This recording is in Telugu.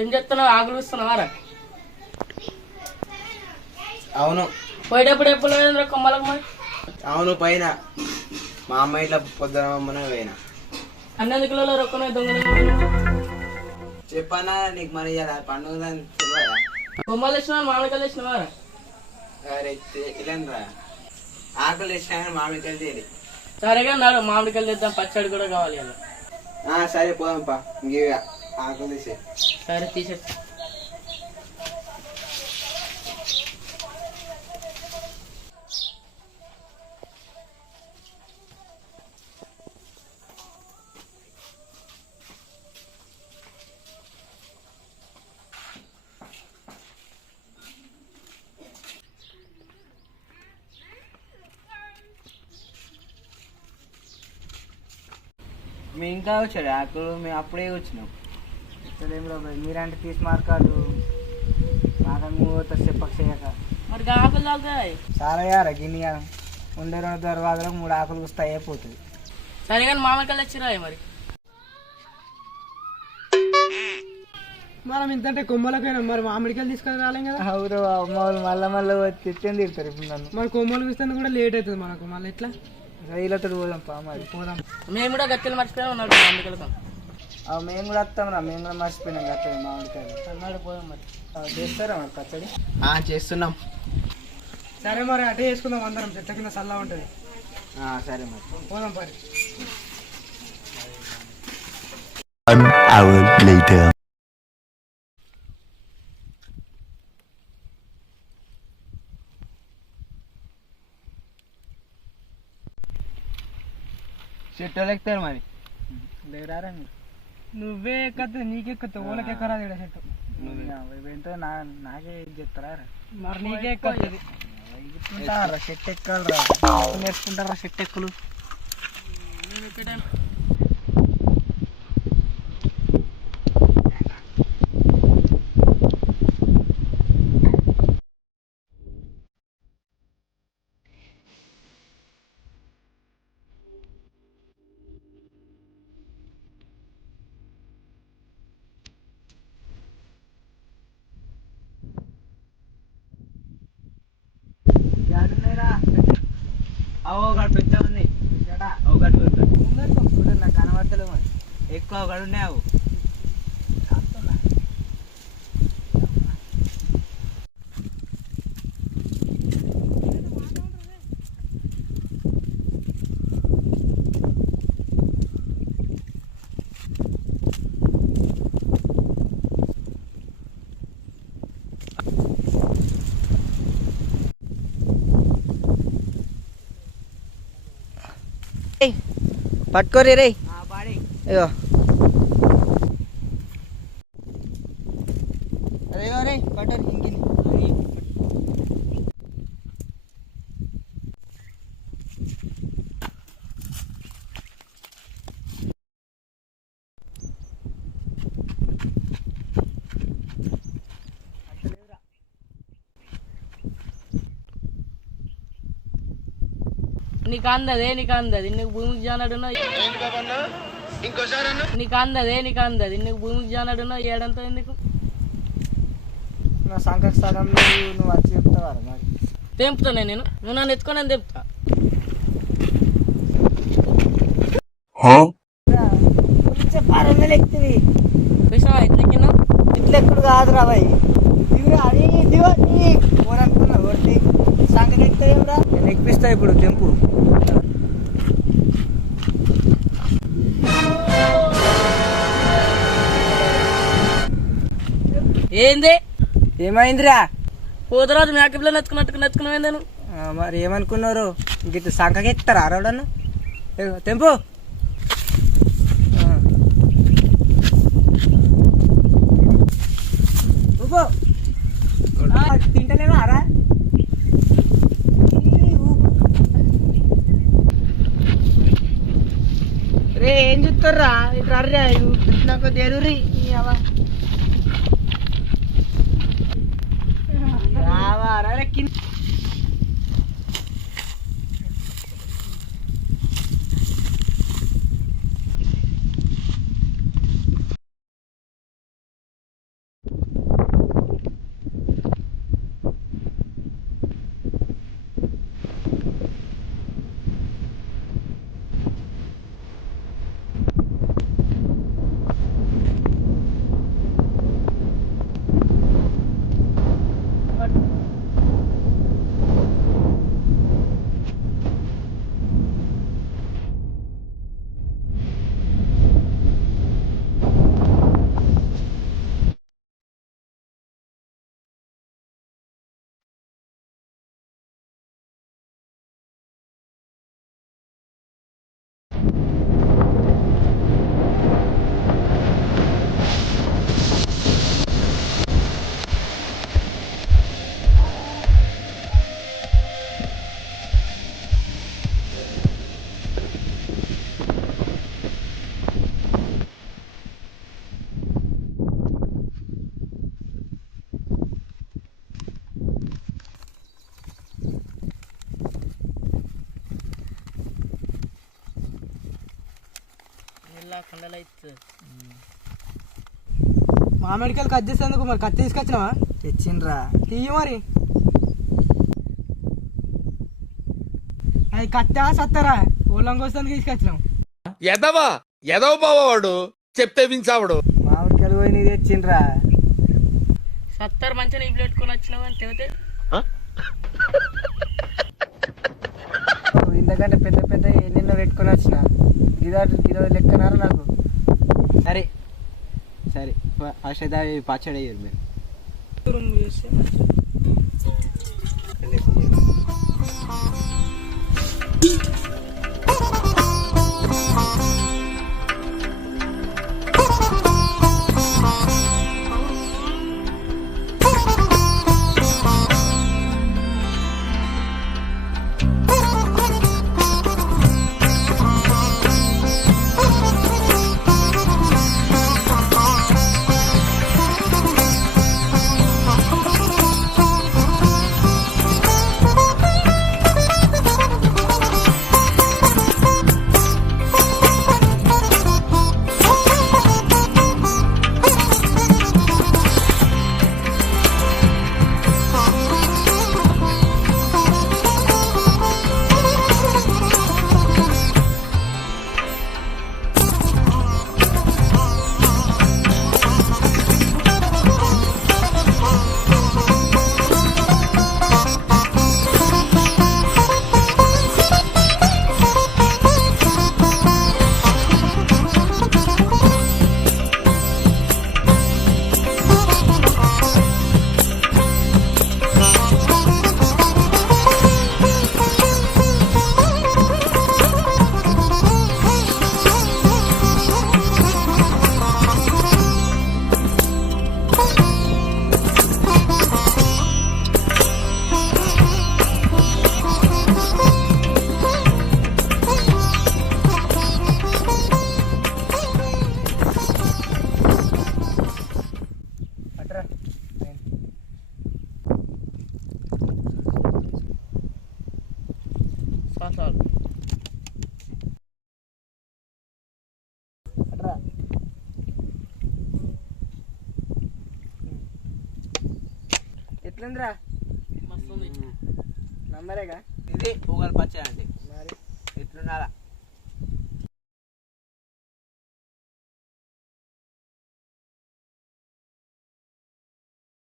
ఏం చెప్తున్నావు? ఆకులు ఇస్తున్నావారా? అవును. పోయేటప్పుడు ఎప్పుడు పోయిందిరా కొమ్మలకు మరి? అవును పైన మా అమ్మ ఇట్లా పొద్దున పోయినా. అన్నెందుకు కిలోల రొక్కనే దొంగ చెప్పన్నా నీకు మరి పండుగ తెలియదా? కొమ్మలు తెచ్చినా మామిడికాయలు తెచ్చినవారా? ఇలారా ఆకులు తెచ్చినా మామిడికాయలు తేలి. సరేగా నాడు మామిడికాయలు తెద్దాం, పచ్చడి కూడా కావాలి అలా. సరే పోదాంపా. ఇంకే ఆకులు తీసే. సరే తీసేస్తా. మీ ఇంకా వచ్చాడు ఆకులు, మేము అప్పుడే వచ్చినాం. ఏం మీరంటే తీసి మార్కాలు మాకు చెప్పక చేయక మరి ఆకులు తాగుతాయి. సారయ్యారా గిన్నె ఉండే 2 దర్వాజలకు 3 ఆకులు వస్తే అయిపోతుంది. సరే కానీ మామిడికాయలు తెచ్చిరా మరి? మనం ఇంతంటే కొమ్మలకైనా మరి మామిడికాయలు తీసుకొని రాలేం కదా. అవురు అమ్మ వాళ్ళు మళ్ళీ తెచ్చని తిడతారు ఇప్పుడు నన్ను. మరి కొమ్మలు ఇస్తే కూడా లేట్ అవుతుంది మనకు. మళ్ళీ ఎట్లా రైలతో పోదాం మరి పోదాం. మేము కూడా గట్టెలు మర్చిపోయినా ఉన్నాడు మామిడికాయలు. మేము కూడా వస్తాం రా, మేము కూడా మర్చిపోయినాం గట్టెలు మామిడికాయలు. అన్నాడు పోదాం మరి. చేస్తారా మరి పచ్చడి? చేస్తున్నాం. సరే మరి అటే చేసుకుందాం అందరం, చెట్ల కింద చల్లా ఉంటుంది. సరే మరి పోదాం పరి. 1 hour later. చెట్టు ఎక్కుతారు మరి. లేరారా మీరు? నువ్వే ఎక్కద్దు, నీకెక్కద్దు, ఓలకి ఎక్కరా చెట్టు. ఏంటో నాకే చెప్తారా? మరి నీకే ఎక్కద్దు. చెట్టు ఎక్కాలరా, నేర్చుకుంటారా చెట్టు ఎక్కులు? ఒకటి పెద్ద ఉంది, ఒకటి నాకు కనబడతలేవు. మరి ఎక్కువ ఒకటి ఉన్నాయి. పట్టుకోరి రే. ఇగో అదేగో రే పట్టుకోరి ఇంకిని. నీకు అందదే నీకు భూమికి జానాడున్నా నీకు అందదే నీకు భూమికి జానాడున్నా ఏడంతో ఎందుకు? నా సంకట స్థలం నువ్వు వచ్చి చెప్తావా మరి? తెంపుతానే నేను, నువ్వు నన్ను ఎత్తుకొని అని తెంపుతా. ఎక్కుతుంది కృష్ణ ఎట్లెక్కినా ఇట్లా ఎప్పుడు కాదురా బాయ్. అనుకున్నా కొట్టి సంకట ఎక్కుతాయిరా. నేను ఎక్కిపిస్తా ఇప్పుడు తెంపు. ఏంది? ఏమైందిరా? పోతరాజు మేకప్లో నచ్చుకున్నాను. మరి ఏమనుకున్నారు? గిట్ల సంకకి ఎక్కుతారా ఆడవడన్నా? తెంపు. తింటలేవా రా? రే ఏం చూస్తారా? ఇట్లా అర్రా నాకు తెరురి రావా. ఇస్తుంది. మామిడికాయలు కట్ చేసేందుకు మరి కత్తి తీసుకొచ్చినావా? తెచ్చిండ్రా, తీయ మరి. అది కత్తా సత్తరా ఓళ్ళంగా వస్తుంది తీసుకొచ్చినాం. ఎదవ బావాడు చెప్తే వించావుడు. మామిడికాయలు పోయి నీది తెచ్చిండ్రా. 70 మంచిగా నీళ్ళు పెట్టుకొని వచ్చినావు అని తెగితే ఇంతకంటే పెద్ద పెద్ద ఎన్నెన్నో పెట్టుకొని వచ్చిన గిదో లెక్కనారా నాకు. సరే సరే ఫస్ట్ అయితే అవి పచ్చడి అయ్యారు మీరు. చాలు. ఎట్లుందిరా? మస్తు ఉంది. నంబరేగా ఇది ఉగల్ పచ్చడి అండి. మరి ఎట్లున్నారా?